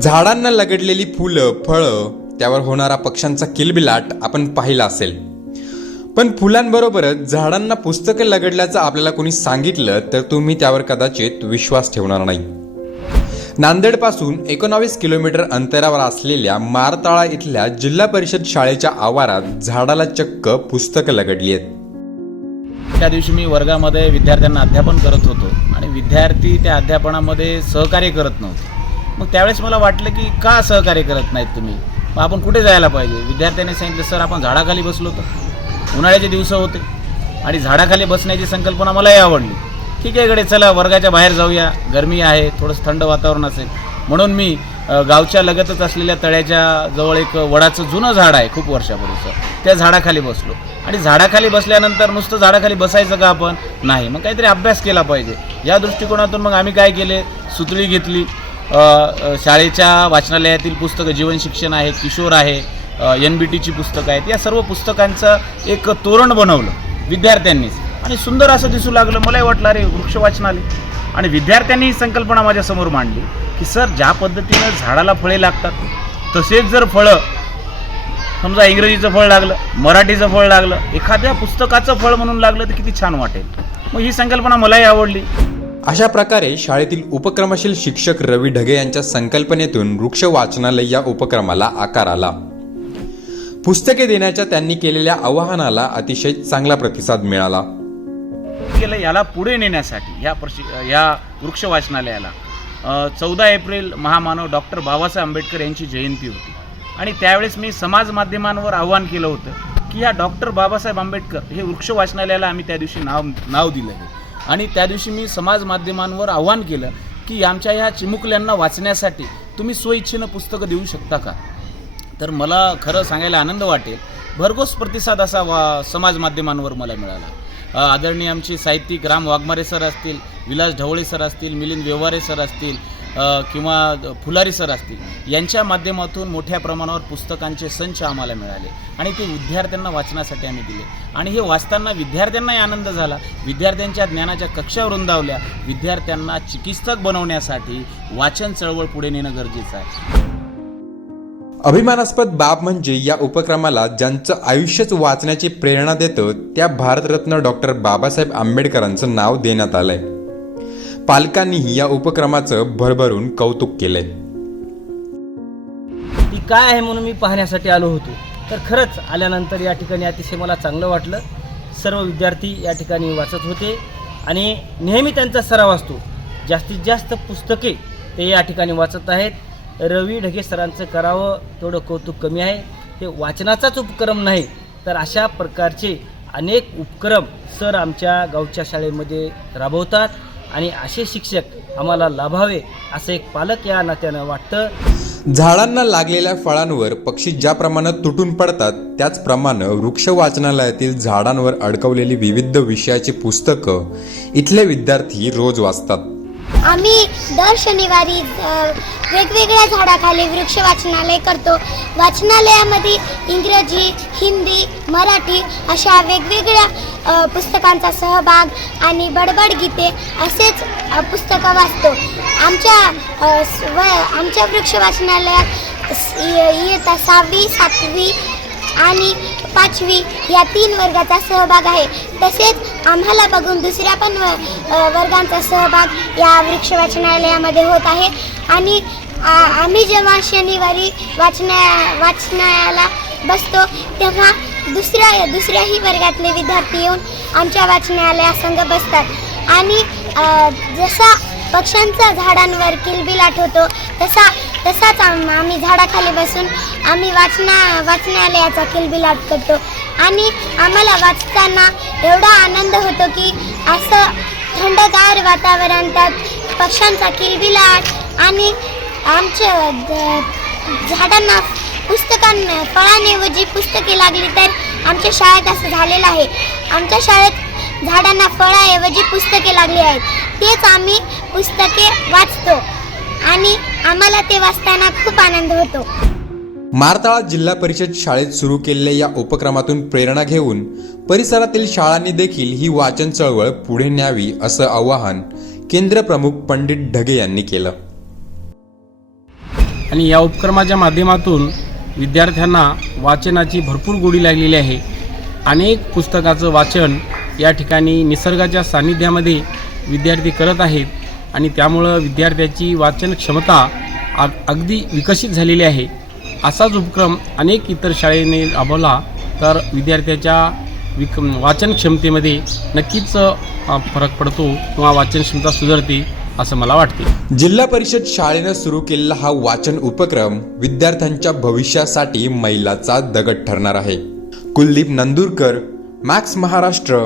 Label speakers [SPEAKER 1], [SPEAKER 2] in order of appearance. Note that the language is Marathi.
[SPEAKER 1] झाडांना लगडलेली फुलं फळं त्यावर होणारा पक्ष्यांचा किलबिलाट आपण पाहिला असेल. पण फुलांबरोबरच झाडांना पुस्तकं लगडल्याचं आपल्याला कोणी सांगितलं तर तुम्ही त्यावर कदाचित विश्वास ठेवणार नाही. नांदेडपासून एकोणावीस किलोमीटर अंतरावर असलेल्या मारताळा इथल्या जिल्हा परिषद शाळेच्या आवारात झाडाला चक्क पुस्तकं लगडली आहेत.
[SPEAKER 2] त्या दिवशी मी वर्गामध्ये विद्यार्थ्यांना अध्यापन करत होतो आणि विद्यार्थी त्या अध्यापनामध्ये सहकार्य करत नव्हते. मग त्यावेळेस मला वाटलं की का सहकार्य करत नाहीत तुम्ही? मग आपण कुठे जायला पाहिजे? विद्यार्थ्यांनी सांगितलं सर आपण झाडाखाली बसलो होतो उन्हाळ्याचे दिवस होते आणि झाडाखाली बसण्याची संकल्पना मलाही आवडली. ठीक आहे इकडे चला वर्गाच्या बाहेर जाऊया. गरमी आहे थोडंसं थंड वातावरण असेल. म्हणून मी गावच्या लगतच असलेल्या तळ्याच्या जवळ एक वडाचं जुनं झाड आहे खूप वर्षापूर्वीचं त्या झाडाखाली बसलो. आणि झाडाखाली बसल्यानंतर नुसतं झाडाखाली बसायचं का आपण? नाही. मग काहीतरी अभ्यास केला पाहिजे. या दृष्टिकोनातून मग आम्ही काय केले? सुतळी घेतली. शाळेच्या वाचनालयातील पुस्तकं जीवन शिक्षण आहे किशोर आहे एन बी टीची पुस्तकं आहेत या सर्व पुस्तकांचं एक तोरण बनवलं विद्यार्थ्यांनीच आणि सुंदर असं दिसू लागलं मलाही वाटलं अरे वृक्ष वाचनालय. आणि विद्यार्थ्यांनी ही संकल्पना माझ्यासमोर मांडली की सर ज्या पद्धतीनं झाडाला फळे लागतात तसेच जर फळं समजा इंग्रजीचं फळ लागलं मराठीचं फळ लागलं एखाद्या पुस्तकाचं फळ म्हणून लागलं तर किती छान वाटेल. मग ही संकल्पना मलाही आवडली.
[SPEAKER 1] अशा प्रकारे शाळेतील उपक्रमशील शिक्षक रवी ढगे यांच्या संकल्पनेतून वृक्ष वाचनालय या उपक्रमाला आकार आला. पुस्तके देण्याच्या त्यांनी केलेल्या आवाहनाला अतिशय चांगला प्रतिसाद मिळाला.
[SPEAKER 2] केलं याला पुढे नेण्यासाठी या प्रशि या वृक्ष वाचनालयाला चौदा एप्रिल महामानव डॉक्टर बाबासाहेब आंबेडकर यांची जयंती होती. आणि त्यावेळेस मी समाज माध्यमांवर आव्हान केलं होतं की या डॉक्टर बाबासाहेब आंबेडकर हे वृक्ष वाचनालयाला आम्ही त्या दिवशी नाव नाव दिलं आहे. आणि त्या दिवशी मी समाज माध्यमांवर आव्हान केलं की आमच्या ह्या चिमुकल्यांना वाचण्यासाठी तुम्ही स्वइच्छेनं पुस्तकं देऊ शकता का? तर मला खरं सांगायला आनंद वाटेल. भरघोस प्रतिसाद असा वा समाज माध्यमांवर मला मिळाला. आदरणीय आमचे साहित्यिक राम वाघमारे सर असतील विलास ढवळे सर असतील मिलिंद व्यवहारे सर असतील किंवा फुलारी सर असतील यांच्या माध्यमातून मोठ्या प्रमाणावर पुस्तकांचे संच आम्हाला मिळाले. आणि ते विद्यार्थ्यांना वाचण्यासाठी आम्ही दिले. आणि हे वाचताना विद्यार्थ्यांनाही आनंद झाला. विद्यार्थ्यांच्या ज्ञानाच्या कक्षा रुंदावल्या. विद्यार्थ्यांना चिकित्सक बनवण्यासाठी वाचन चळवळ पुढे नेणं गरजेचं आहे.
[SPEAKER 1] अभिमानास्पद बाब म्हणजे या उपक्रमाला ज्यांचं आयुष्यच वाचण्याची प्रेरणा देतं त्या भारतरत्न डॉक्टर बाबासाहेब आंबेडकरांचं नाव देण्यात आलंय. पालकांनीही या उपक्रमाचं भरभरून कौतुक केलंय.
[SPEAKER 3] ती काय आहे म्हणून मी पाहण्यासाठी आलो होतो. तर खरंच आल्यानंतर या ठिकाणी अतिशय मला चांगलं वाटलं. सर्व विद्यार्थी या ठिकाणी वाचत होते आणि नेहमी त्यांचा सराव असतो. जास्तीत जास्त पुस्तके ते या ठिकाणी वाचत आहेत. रवी ढगे सरांचं करावं तेवढं कौतुक कमी आहे. हे वाचनाचाच उपक्रम नाही तर अशा प्रकारचे अनेक उपक्रम सर आमच्या गावच्या शाळेमध्ये राबवतात. आणि असे शिक्षक आम्हाला लाभावे असं एक पालक या नात्यानं वाटतं.
[SPEAKER 1] झाडांना लागलेल्या फळांवर पक्षी ज्या प्रमाणात तुटून पडतात त्याचप्रमाणे वृक्ष वाचनालयातील झाडांवर अडकवलेली विविध विषयाची पुस्तकं इथले विद्यार्थी रोज वाचतात.
[SPEAKER 4] आम्ही दर शनिवारी वेगवेगळ्या झाडाखाली वृक्ष वाचनालय करतो. वाचनालयामध्ये इंग्रजी हिंदी मराठी अशा वेगवेगळ्या पुस्तकांचा सहभाग आणि बडबड गीते असेच पुस्तकं वाचतो. आमच्या व आमच्या वृक्ष वाचनालयात इयत्ता सहावी सातवी आणि पाचवी या तीन वर्गाचा सहभाग आहे. तसेच आम्हाला बघून दुसऱ्या पण व- वर्गांचा सहभाग या वृक्ष वाचनालयामध्ये होत आहे. आणि आम्ही जेव्हा शनिवारी वाचना वाचनाला बसतो तेव्हा दुसऱ्या दुसऱ्याही वर्गातले विद्यार्थी येऊन आमच्या वाचनालयासंग बसतात. आणि जसा पक्ष्यांचा झाडांवर किलबिलाट होतो. तसा तसाच आम आम्ही झाडाखाली बसून आम्ही वाचना वाचनालयाचा किलबिलाट करतो. आणि आम्हाला वाचताना एवढा आनंद होतो की असं थंडगार वातावरण त्यात पक्ष्यांचा किलबिलाट आणि आमच्या द- झाडांना पुस्तकांना फळांऐवजी पुस्तके लागली तर आमच्या शाळेत असं झालेलं आहे. आमच्या शाळेत झाडांना फळाऐवजी पुस्तके लागली आहेत. तेच आम्ही पुस्तके वाचतो आणि आम्हाला ते वाचताना खूप आनंद होतो.
[SPEAKER 1] मारताळा जिल्हा परिषद शाळेत सुरू केलेल्या या उपक्रमातून प्रेरणा घेऊन परिसरातील शाळांनी देखील ही वाचन चळवळ पुढे न्यावी असं आवाहन केंद्र प्रमुख पंडित ढगे यांनी केलं.
[SPEAKER 5] आणि या उपक्रमाच्या माध्यमातून विद्यार्थ्यांना वाचनाची भरपूर गोडी लागलेली आहे. अनेक पुस्तकाचं वाचन या ठिकाणी निसर्गाच्या सान्निध्यामध्ये विद्यार्थी करत आहेत. आणि त्यामुळं विद्यार्थ्याची वाचन क्षमता अग अगदी विकसित झालेली आहे. असाच उपक्रम अनेक इतर शाळेने राबवला तर विद्यार्थ्याच्या विक वाचन क्षमतेमध्ये नक्कीच फरक पडतो किंवा वाचन क्षमता सुधारते असं मला वाटते.
[SPEAKER 1] जिल्हा परिषद शाळेनं सुरू केलेला हा वाचन उपक्रम विद्यार्थ्यांच्या भविष्यासाठी मैलाचा दगड ठरणार आहे. कुलदीप नंदुरकर मॅक्स महाराष्ट्र.